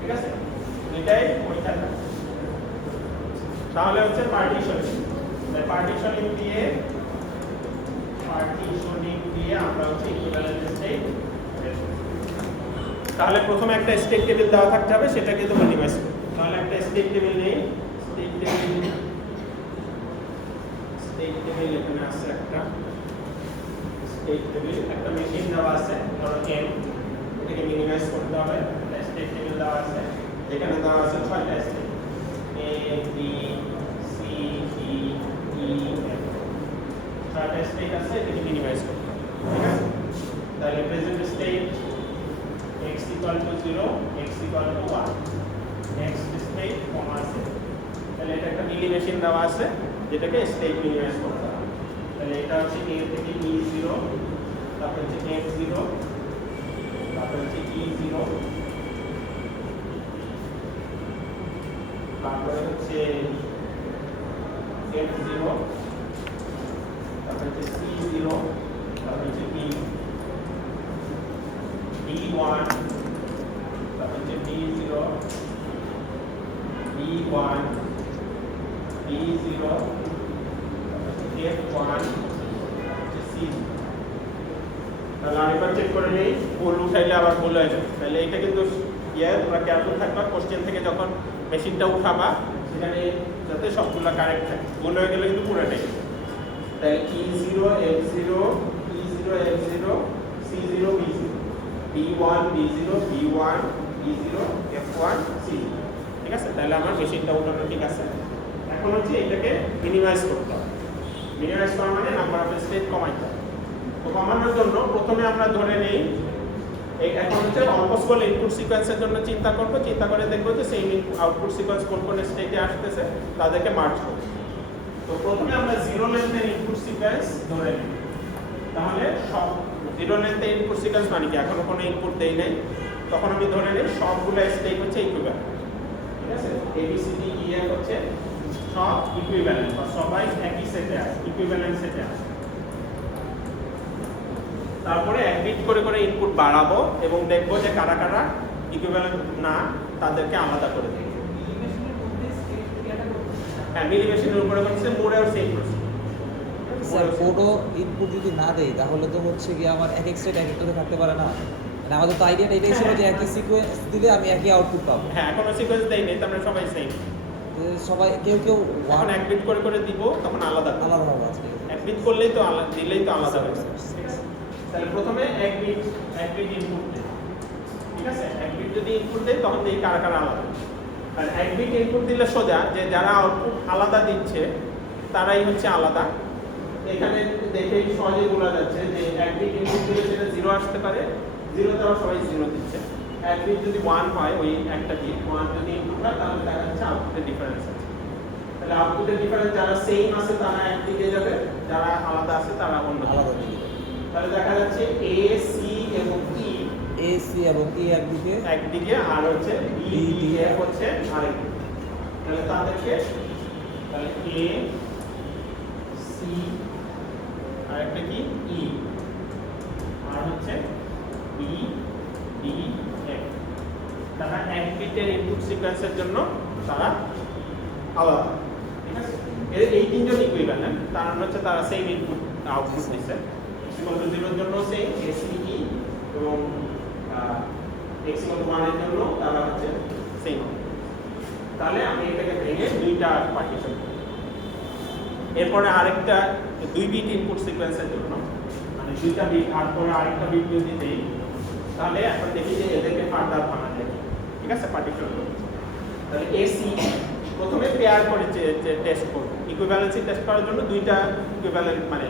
ঠিক আছে? এটাই ওইটা। তাহলে হচ্ছে পার্টিশনিং, পার্টিশনিং দিয়ে আমরা হচ্ছে ইকুইভ্যালেন্ট স্টেট বের করব। তাহলে প্রথমে একটা স্টেট টেবিল দেওয়া থাকতে হবে, সেটাকে তো মিনিমাইজ করব। তাহলে একটা স্টেট টেবিল নেই, স্টেট টেবিল এখানে আছে, একটা স্টেট টেবিল, একটা মেশিন দেওয়া আছে, ধরো m, এটাকে মিনিমাইজ করতে হবে। একটা স্টেট টেবিল দেওয়া আছে, এখানে দেওয়া আছে 6টা state, a b c d e f, 6টা স্টেট আছে, এটাকে মিনিমাইজ করতে হবে, ঠিক আছে? তাহলে present state x equal to 0, x equal to 1, next state কমা আছে, তাহলে এটা একটা মিলি মেশিন দেওয়া আছে যেটাকে স্টেট মিনিমাইজ করতে হবে। তাহলে এটা হচ্ছে a থেকে e0, তারপর হচ্ছে f0, তারপর হচ্ছে e0, তারপরে হচ্ছে f0, তারপর হচ্ছে c0, তারপর হচ্ছে d1, তারপর হচ্ছে d0, d1, d0, f1, c0। তাহলে আরেকবার চেক করে নেই, ভুল উঠাইলে আবার ভুল হয়ে যাবে। তাহলে এটা কিন্তু তোমরা কেয়ারফুল থাকবা, কোশ্চেন থেকে যখন মেশিনটা উঠাবা সেখানে যাতে সবগুলো কারেক্ট থাকে, ভুল হয়ে গেলে কিন্তু পুরোটাই। তাহলে e0, f0, e0, f0, c0, b0, b1, b0, b1, b0, f1, c0, ঠিক আছে? তাহলে আমার মেশিনটা উঠানো ঠিক আছে। এখন হচ্ছে এটাকে মিনিমাইজ করতে হবে। মিনিমাইজ করা মানে নাম্বার অফ স্টেট কমাইতে হবে। তো কমানোর জন্য প্রথমে আমরা ধরে নেই, এখন হচ্ছে অল পসিবল ইনপুট সিকোয়েন্সের জন্য চিন্তা করব, চিন্তা করে দেখবো যে সেই আউটপুট সিকোয়েন্স কোন কোন স্টেটে আসতেছে, তাদেরকে মার্জ করব। তো প্রথমে আমরা জিরো লেন্থের ইনপুট সিকোয়েন্স ধরে নিই। তাহলে সব জিরো লেন্থের ইনপুট সিকোয়েন্স মানে কি, এখনো কোনো ইনপুট দেই নাই, তখন আমি ধরে নিই সবগুলো স্টেট হচ্ছে ইকুইভ্যালেন্ট, ঠিক আছে? a b c d e f হচ্ছে সব ইকুইভ্যালেন্ট বা সবাই একই সেটে আছে, ইকুইভ্যালেন্ট সেটে আছে। তারপরে এক বিট করে করে ইনপুট বাড়াবো এবং দেখবো যে কারা কারা ইকুইভ্যালেন্ট না, তাদেরকে আলাদা করে দেব। হ্যাঁ, মিলি মেশিনের উপরে হচ্ছে মোড়েও সেম প্রসেস। স্যার কোনো ইনপুট যদি না দেই তাহলে তো হচ্ছে কি আমার এক এক সেট এক একটাতে থাকতে পারে না, মানে আমাদের তো আইডিয়াটা এটাই ছিল যে একই সিকোয়েন্স দিলে আমি একই আউটপুট পাবো। হ্যাঁ, এখনো সিকোয়েন্স দেই নেই, তাহলে সবাই সেম। সবাই কেউ কেউ যখন এক বিট করে করে দিব তখন আলাদা আলাদা হবে আজকে। এক বিট করলেই তো আলাদা, দিলেই তো আলাদা হবে। তাহলে প্রথমে এক বিট ইনপুট দেই, ঠিক আছে? এক বিট যদি ইনপুট দেই তখন দেখি কারা কারা আলাদা। আর এক বিট ইনপুট দিলে সোজা যে যারা আউটপুট আলাদা দিচ্ছে তারাই হচ্ছে আলাদা, এখানে দেখেই সহজে বলা যাচ্ছে যে এক বিট ইনপুট দিলে সেটা 0 আসতে পারে, 0 দ্বারা সবাই 0 দিচ্ছে। এক বিট যদি 1 হয়, ওই একটা বিট 1 যদি ইনপুট হয়, তাহলে দেখা যাচ্ছে আউটপুটের ডিফারেন্স আছে। তাহলে আউটপুটের ডিফারেন্স যারা সেম আছে তারা একদিকে যাবে, যারা আলাদা আছে তারা অন্য আলাদা দিকে তাহলে দেখা যাচ্ছে এ সি এবং ই এ সি এবং ই একদিকে, একদিকে আর হচ্ছে B B, D D, F হচ্ছে আরেকদিকে। তাহলে তাদেরকে তাহলে এ সি আর একটা কি ই আর হচ্ছে বি ডি এফ, তারা এক বিটের ইনপুট সিকোয়েন্সের জন্য তারা আলাদা, ঠিক আছে? এই তিনজন ইকুইভ্যালেন্ট, তার মানে হচ্ছে তারা সেম ইনপুট আউটপুট দিচ্ছে। x = 0 এর জন্য সেম এসিই এবং x = 1 এর জন্য তারা হচ্ছে সেম হবে। তাহলে আমি এটাকে ভেঙে দুইটা পার্টিশন করব। এরপরে আরেকটা 2 বিট ইনপুট সিকোয়েন্সের জন্য, মানে দুইটা বিট আর পরে আরেকটা বিট যদি দেই, তাহলে এখন দেখি যে এদেরকে ফার্দার ভাঙা যায়, ঠিক আছে? পার্টিশন করব। তাহলে এসি প্রথমে পেয়ার করে টেস্ট করব। ইকুইভ্যালেন্সি টেস্ট করার জন্য দুইটা ইকুইভ্যালেন্ট মানে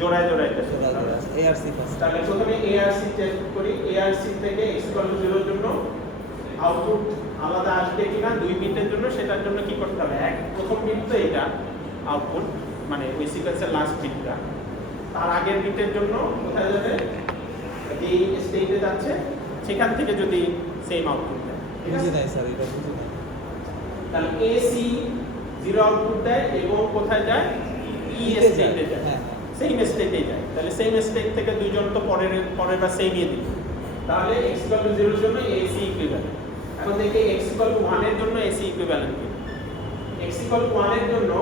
জোড়ায় জোড়ায় টেস্ট করব। এ আর সি ফার্স্ট। তাহলে প্রথমে এআরসি টেস্ট করি। এআরসি থেকে x=0 এর জন্য আউটপুট আলাদা আসবে কিনা 2 বিটের জন্য, সেটার জন্য কি করতে হবে? প্রথম বিট তো এটা আউটপুট, মানে ওই সিকোয়েন্সের লাস্ট বিটটা, তার আগের বিটের জন্য কোথায় যাবে? যে স্টেটে যাচ্ছে সেখান থেকে যদি সেম আউটপুট দেয়, ঠিক বুঝি আছে? নাই স্যার, এটা বুঝি নাই। তাহলে এসি 0 আউটপুট দেয় এবং কোথায় যায়? ই স্টেটে যায়, হ্যাঁ সেম স্টেটে যায়। তাহলে সেম স্টেট থেকে দুইজন তো পরের বার সেমই দিবে। তাহলে x=0 এর জন্য AC ইকুইভ্যালেন্ট। এখন দেখি x=1 এর জন্য AC ইকুইভ্যালেন্ট কি? x=1 এর জন্য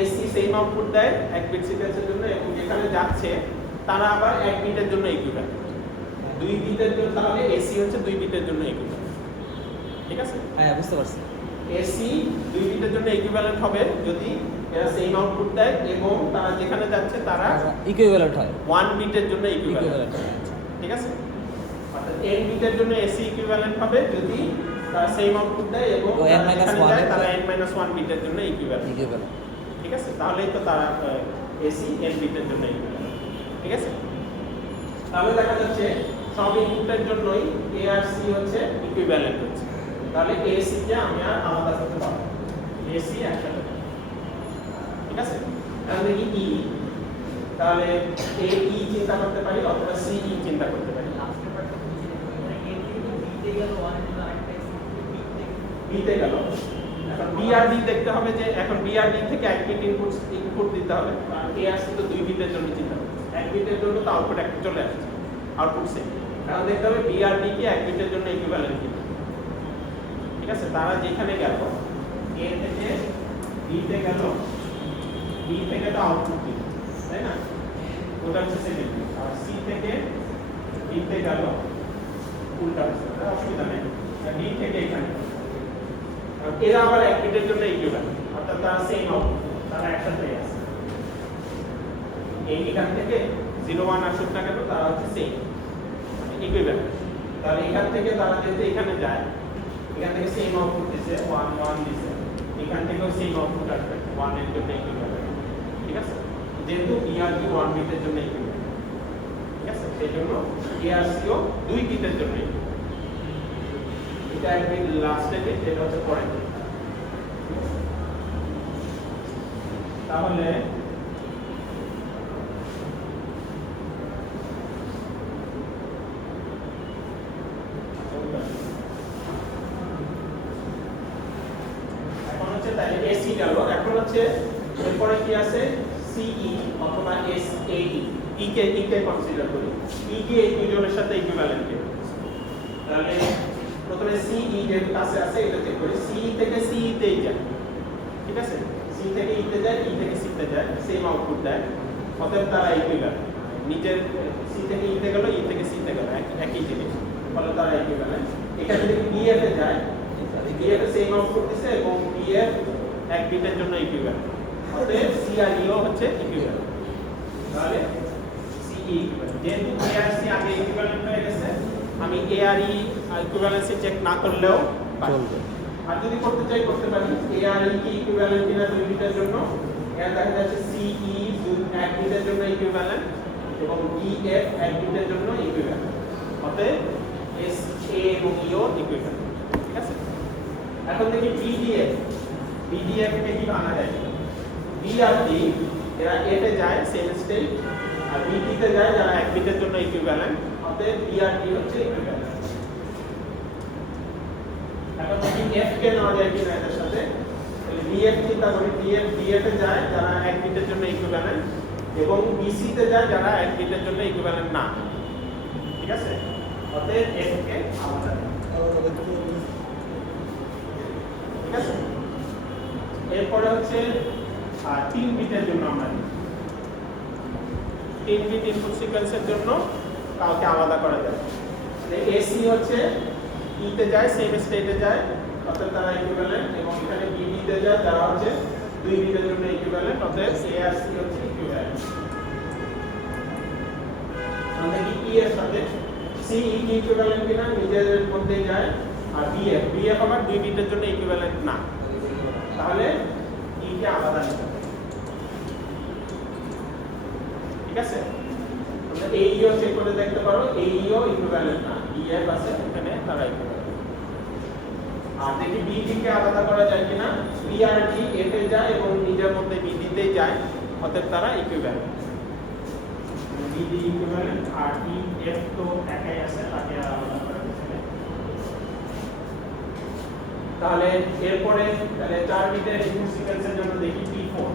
AC সেম আউটপুট দেয় এক বিট সিকোয়েন্সের জন্য, এবং যেখানে যাচ্ছে তারা আবার এক বিটের জন্য ইকুইভ্যালেন্ট। 2 বিটের জন্য তাহলে AC হচ্ছে 2 বিটের জন্য ইকুইভ্যালেন্ট, ঠিক আছে? হ্যাঁ বুঝতে পারছি। AC 2 বিটের জন্য ইকুইভ্যালেন্ট হবে যদি এরা সেম আউটপুট দেয় এবং তারা যেখানে যাচ্ছে তারা ইকুইভ্যালেন্ট হয়, 1 বিটের জন্য ইকুইভ্যালেন্ট ইকুইভ্যালেন্ট, হয়। ঠিক আছে? অর্থাৎ n বিটের জন্য AC ইকুইভ্যালেন্ট হবে যদি তারা সেম আউটপুট দেয় এবং ও n তারা যেখানে 1 যায় এর তারা n-1 বিটের জন্য ইকুইভ্যালেন্ট, ইকুইভ্যালেন্ট। ঠিক আছে? তাহলেই তো তারা AC n বিটের জন্য ইকুইভ্যালেন্ট, ঠিক আছে? তাহলে দেখা যাচ্ছে সব ইনপুটের জন্যই A আর C হচ্ছে ইকুইভ্যালেন্ট হচ্ছে। তাহলে AC কে আমি আর আলাদা করতে পারবো না, AC একসাথে পাবো, ঠিক আছে? তাহলে কি E, তাহলে A E চিন্তা করতে পারি অথবা C E চিন্তা করতে পারি। B তে গেল, এখন B আর D দেখতে হবে যে এখন B আর D থেকে এক বিট ইনপুট দিতে হবে। কারণ A আর C তো 2 বিটের জন্য চিন্তা করছে, এক বিটের জন্য তো আউটপুট একটা চলে আসছে, আউটপুট সেম। এখন দেখতে হবে B আর D কি এক বিটের জন্য ইকুইভ্যালেন্ট কিনা, ঠিক আছে? তারা যেখানে গেল A থেকে B তে গেল, B থেকে তো আউটপুট দিল, তাই না? ওটা হচ্ছে সেকেন্ড। আর C থেকে D তে গেল, উল্টা হচ্ছে, অসুবিধা নেই। আর D থেকে এখানে, আর এরা আবার এক বিটের জন্য ইকুইভ্যালেন্ট, অর্থাৎ তারা সেম আউটপুট, তারা একসাথে আছে। এখান থেকে 0-1 আসুক না কেন তারা হচ্ছে সেম, ইকুইভ্যালেন্ট। তাহলে এখান থেকে তারা যেতে এখানে যায়, এখান থেকে সেম আউটপুট দিছে 1-1 দিছে, এখান থেকেও সেম আউটপুট আসবে 1 এর জন্য ইকুইভ্যালেন্ট, ঠিক আছে? যেহেতু B আর D 1 বিটের জন্য ইকুইভ্যালেন্ট, ঠিক আছে? সেই জন্য A আর C ও 2 বিটের জন্য ইকুইভ্যালেন্ট। এটা একদিন লাস্ট স্টেপে যেটা হচ্ছে পরের দিন। তাহলে এখন হচ্ছে তাহলে AC গেল, এখন হচ্ছে এরপরে কি আছে? CE অথবা SAE, E কে কনসিডার করি। E কে এই দুইজনের সাথে ইকুইভ্যালেন্ট কি? তাহলে প্রথমে CE এর কাছে আছে এটা চেক করি। C থেকে CE তে যায়, ঠিক আছে? C থেকে E তে যায়, E থেকে C তে যায়, সেম আউটপুট দেয়, অতএব তারা ইকুইভ্যালেন্ট। নিচের C থেকে E তে গেল, E থেকে C তে গেল, একই জিনিস, ফলে তারা ইকুইভ্যালেন্ট। এখান থেকে BF এ যায়, BF এ সেম আউটপুট দিছে এবং BF এক বিটের জন্য ইকুইভ্যালেন্ট, অতএব C আর E ও হচ্ছে ইকুইভ্যালেন্ট। তাহলে CE ইকুইভ্যালেন্ট, যেহেতু A আর C আগে ইকুইভ্যালেন্ট হয়ে গেছে, আমি A আর E ইকুইভ্যালেন্সি চেক না করলেও চলবে। আর যদি করতে চাই করতে পারি। A আর E কি ইকুইভ্যালেন্ট কিনা 2 বিটের জন্য, এখানে দেখা যাচ্ছে সিই এক বিটের জন্য ইকুইভ্যালেন্ট এবং ইএফ এক বিটের জন্য ইকুইভ্যালেন্ট, অতএব এস এ এবং ইও ইকুইভ্যালেন্ট। ঠিক আছে, এখন দেখি বিডিএফ। বিডিএফ কে কি বানা যায়? বি আর ডি এরা এতে যায় সেম স্টেট, আর বিডি তে যায় যারা এক বিটের জন্য ইকুইভ্যালেন্ট, অতএব বি আর ডি হচ্ছে ইকুইভ্যালেন্ট। এখন দেখি এফ কে নেওয়া যায় কিনা এর সাথে, তাহলে বিএফ চিন্তা করি, বিএফ ডিএফ এ যায় যারা এক বিটের জন্য ইকুইভ্যালেন্ট এবং বিসি তে যায় যারা এক বিটের জন্য ইকুইভ্যালেন্ট না। ঠিক আছে, অতএব এফ কে আলাদা। ঠিক আছে, এরপরে হচ্ছে 3 বিটের জন্য আমরা 3 বিট ইনপুট সিকোয়েন্সের জন্য কাউকে আলাদা করা যায়। এসি হচ্ছে ই তে যায় সেম স্টেটে যায়, অর্থাৎ তারা ইকুইভ্যালেন্ট, এবং এখানে বিডি তে যায় যারা হচ্ছে 2 বিটের জন্য ইকুইভ্যালেন্ট, অর্থাৎ এ আর সি হচ্ছে ইকুইভ্যালেন্ট। আমাদের ই এর সাথে সি ই কি ইকুইভ্যালেন্ট কিনা নিজের মধ্যে যায়, আর বিএফ বিএফ আবার 2 বিটের জন্য ইকুইভ্যালেন্ট না, তাহলে ই কে আলাদা নিতে হবে। ঠিক আছে, আমরা এইও চেক করে দেখতে পারো, এইও ইকুইভ্যালেন্ট না, ইএফ আছে এখানে তারা ইকুইভ্যালেন্ট। আর দেখি বিডি কে আলাদা করা যায় কিনা, বি আর ডি এফ এ যায় এবং নিজের মধ্যে বিডি তে যায়, অতএব তারা ইকুইভ্যালেন্ট। বিডি ইকুইভ্যালেন্ট আর ই এফ তো একই আছে, তাকে আলাদা করা যাচ্ছে না। তাহলে এরপরে তাহলে 4 বিটের ইনপুট সিকোয়েন্সের জন্য দেখি P4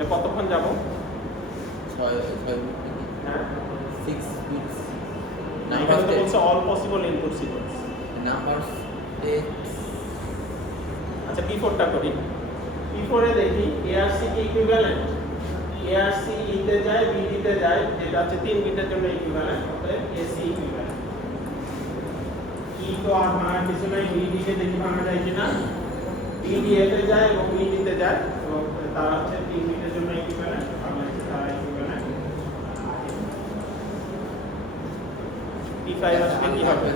এ কতক্ষণ যাব? 6 হ্যাঁ 6 বিটস নাম্বার বলছে all possible input sequence number আচ্ছা P4 টা করি। P4 এ দেখি ARC কি ইকুইভ্যালেন্ট, ARC ই তে যায় বিডি তে যায়, যেটা হচ্ছে 3 বিটের জন্য ইকুইভ্যালেন্ট, অতএব AC ইকুইভ্যালেন্ট। ই তো আর ভাঙার কিছু নাই, বিডি কে দেখি ভাঙা যায় কিনা, বিডি এফ এ যায় এবং বিডি তে যায় এবং তারা হচ্ছে 3 বিটের জন্য ইকুইভ্যালেন্ট, আমরা তারা ইকুইভ্যালেন্ট। P5 আসলে কি হবে?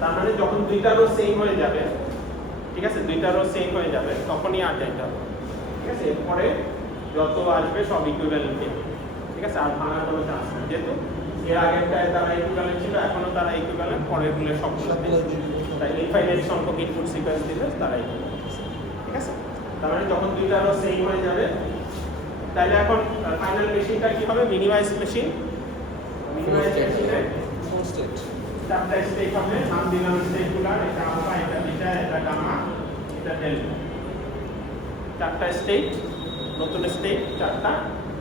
তার মানে যখন দুইটা রো সেম হয়ে যাবে, ঠিক আছে, দুইটা রো সেম হয়ে যাবে, তখনই আর যাইতে হবে। ঠিক আছে, এরপরে যত আসবে সব ইকুইভ্যালেন্ট। ঠিক আছে, আর ভাঙার কোনো চান্স নেই, যেহেতু এর আগেরটায় তারা ইকুইভ্যালেন্ট ছিল, এখনো তারা ইকুইভ্যালেন্ট, পরের গুলো সবগুলোতে তাই ইনফাইনাইট সংখ্যক ইনপুট সিকোয়েন্স দিলে তারা ইকুইভ্যালেন্ট। ঠিক আছে, তার মানে যখন দুইটা রো সেম হয়ে যাবে, তাহলে এখন ফাইনাল মেশিনটা কি হবে? Minimise machine. মিনিমাইজ মেশিনে 4 স্টেট, 4টা স্টেট হবে, নাম দিলাম স্টেটগুলো, এটা আলফা, এটা বিটা, এটা গামা, এটা ডেল্টা। 4টা স্টেট, নতুন স্টেট 4টা।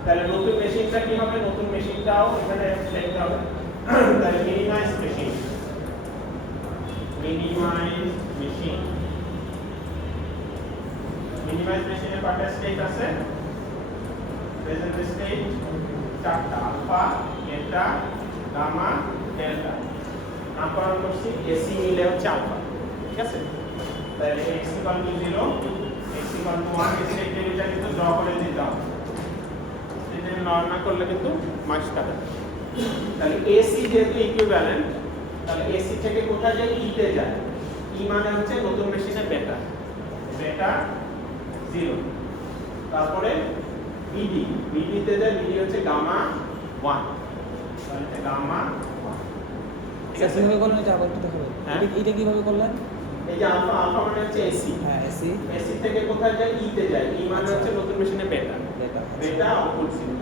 তাহলে নতুন মেশিনটা কি হবে? নতুন মেশিনটাও এখানে লিখতে হবে। তাহলে minimize machine, minimize machine, minimize মেশিনে কয়টা স্টেট আছে? প্রেজেন্ট স্টেট 4টা, আলফা, বিটা, গামা, ডেল্টা। নামকরণ করছি, এসি মিলে হচ্ছে আলফা। ঠিক আছে, তাহলে x = 0, x = 1 স্টেটের এটা কিন্তু ড্র করে দিতে হবে। এটা ড্র না করলে কিন্তু মার্কস কাটা। তাহলে এসি যেহেতু ইকুইভ্যালেন্ট, তাহলে এসি থেকে কোথায় যায়? ই তে যায়। ই মানে হচ্ছে নতুন মেশিনের বেটা, বেটা 0। তারপরে বিডি, বিডি তে যায়, বিডি হচ্ছে গামা 1, তাহলে এটা গামা 1। ঠিক আছে, কিভাবে করলেন এটা আবার একটু দেখাবেন? হ্যাঁ। এটা কিভাবে করলেন? এই যে আলফা, আলফা মানে হচ্ছে এসি, হ্যাঁ এসি এসি থেকে কোথায় যায়? ই তে যায়। ই মানে হচ্ছে নতুন মেশিনের বেটা, ডেটা বেটা আউটপুট 0।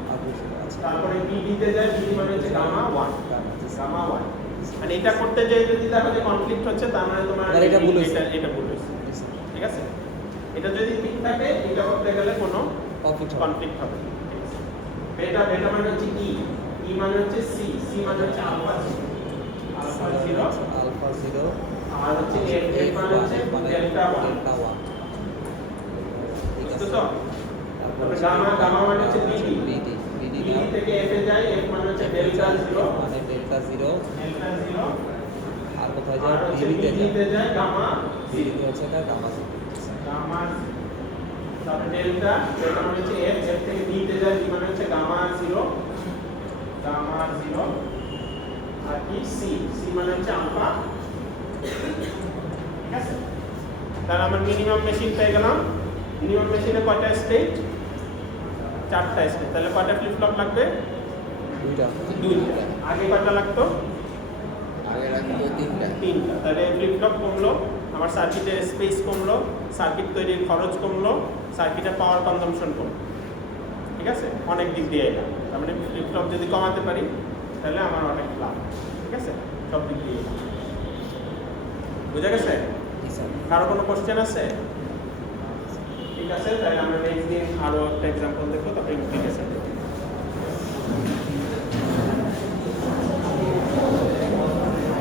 আচ্ছা তারপরে বিডি তে যায়, বিডি মানে হচ্ছে গামা 1, গামা 1। মানে এটা করতে যাই যদি দেখো যে কনফ্লিক্ট হচ্ছে, তার মানে তোমার তাহলে এটা ভুল হয়েছে। এটা ভুল হয়েছে। ঠিক আছে, এটা যদি ঠিক থাকে, এটা করতে গেলে কোনো কনফ্লিক্ট হবে। ঠিক আছে, বেটা, বেটা মানে হচ্ছে ই, ই মানে হচ্ছে সি, সি মানে হচ্ছে আলফা 0, আলফা 0, আলফা 0 আর হচ্ছে এফ, এফ মানে হচ্ছে ডেল্টা 1। ডেল্টা 1। ঠিক আছে, বুঝছো? তারপরে গামা, গামা মানে হচ্ছে বিডি, বিডি বিডি বিডি থেকে এফ এ যায়, এফ মানে হচ্ছে ডেল্টা 0, মানে ডেল্টা 0, ডেল্টা 0। আর কোথায় আর যায়? হচ্ছে বিডি তে বিডি তে যায়, যায় গামা বিডি 0, তে হচ্ছে এটা গামা 0। গামা 0। তারপরে ডেল্টা, ডেল্টা মানে হচ্ছে এফ, এফ থেকে বি তে যায়, বি মানে হচ্ছে গামা 0, গামা 0। আর কি সি, সি মানে হচ্ছে আলফা। ঠিক আছে, তাহলে আমরা মিনিমাম মেশিন পেয়ে গেলাম। নিয়ন মেশিনে কয়টা স্টেট? 4টা স্টেট। তাহলে কয়টা ফ্লিপ ফ্লপ লাগবে? 2টা। 2টা। আগে কয়টা লাগতো? আগে লাগতো 3টা। 3টা। তাহলে ফ্লিপ ফ্লপ কমলো, আমার সার্কিটের স্পেস কমলো, সার্কিট তৈরির খরচ কমলো, সার্কিটের পাওয়ার কনজাম্পশন কমলো। ঠিক আছে, অনেক দিক দিয়ে এটা। তার মানে ফ্লিপ ফ্লপ যদি কমাতে পারি তাহলে আমার অনেক লাভ। ঠিক আছে, সব দিক দিয়ে বুঝা গেছে? জি স্যার। কারো কোনো কোশ্চেন আছে? ঠিক আছে, তাহলে আমরা নেক্সট দিন আরো একটা এক্সাম্পল দেখবো, তারপরে ঠিক আছে।